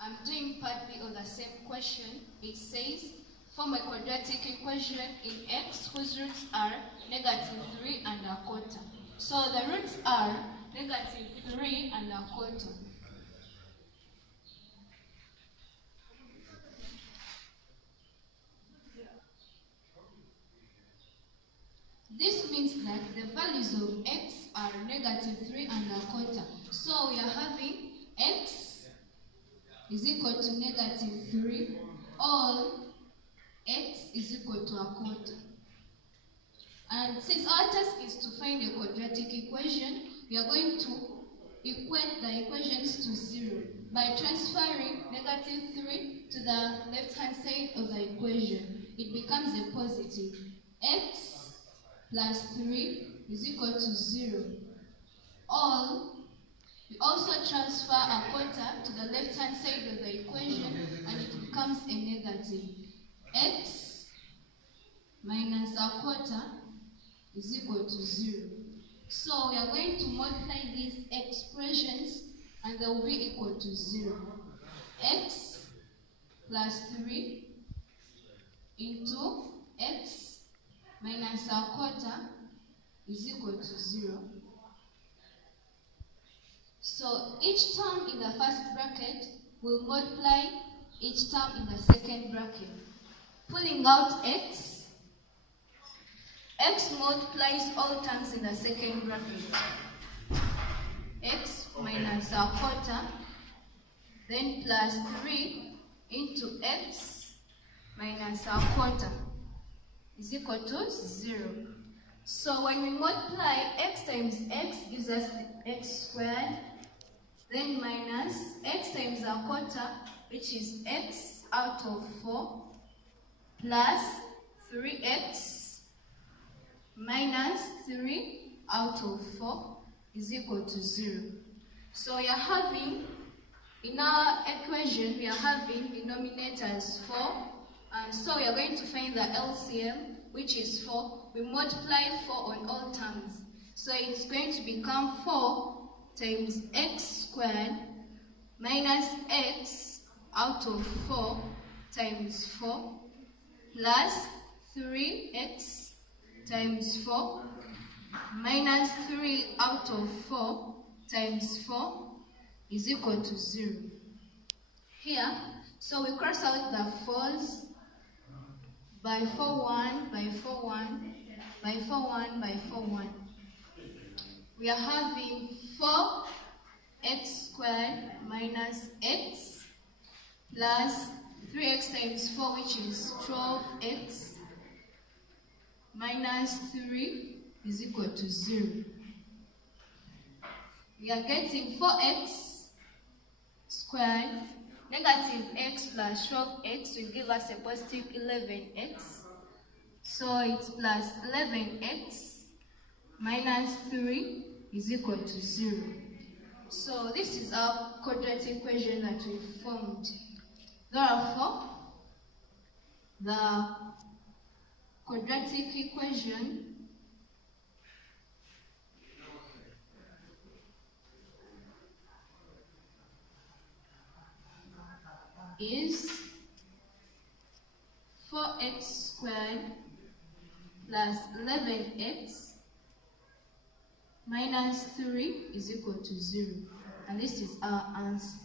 I'm doing part B of the same question. It says, form a quadratic equation in x whose roots are -3 and a quarter. So the roots are -3 and a quarter. This means that the values of x are -3 and a quarter. So we are having x is equal to -3, or x is equal to a quarter. And since our task is to find a quadratic equation, we are going to equate the equations to 0 by transferring -3 to the left-hand side of the equation. It becomes a positive. X plus 3 is equal to 0. We also transfer a quarter to the left-hand side of the equation and it becomes a negative. X minus a quarter is equal to 0. So we are going to multiply these expressions and they will be equal to 0. X plus 3 into x minus a quarter is equal to 0. So each term in the first bracket will multiply each term in the second bracket. Pulling out x multiplies all terms in the second bracket. X minus a quarter, then plus 3 into x minus a quarter is equal to 0. So when we multiply x times x gives us x squared, then minus x times a quarter, which is x out of 4, plus 3x minus 3 out of 4 is equal to 0. So we are having, in our equation, we are having denominator as 4, and so we are going to find the LCM, which is 4. We multiply 4 on all terms. So it's going to become 4 times x squared minus x out of 4 times 4 plus 3x times 4 minus 3 out of 4 times 4 is equal to 0. Here, so we cross out the 4's by 4, 1, by 4, 1, by 4, 1, by 4, 1. We are having 4x squared minus x plus 3x times 4, which is 12x minus 3 is equal to 0. We are getting 4x squared, negative x plus 12x will give us a positive 11x. So it's plus 11x minus 3 is equal to 0. So this is our quadratic equation that we formed. Therefore, the quadratic equation is 4x squared plus 11x minus 3 is equal to 0. And this is our answer.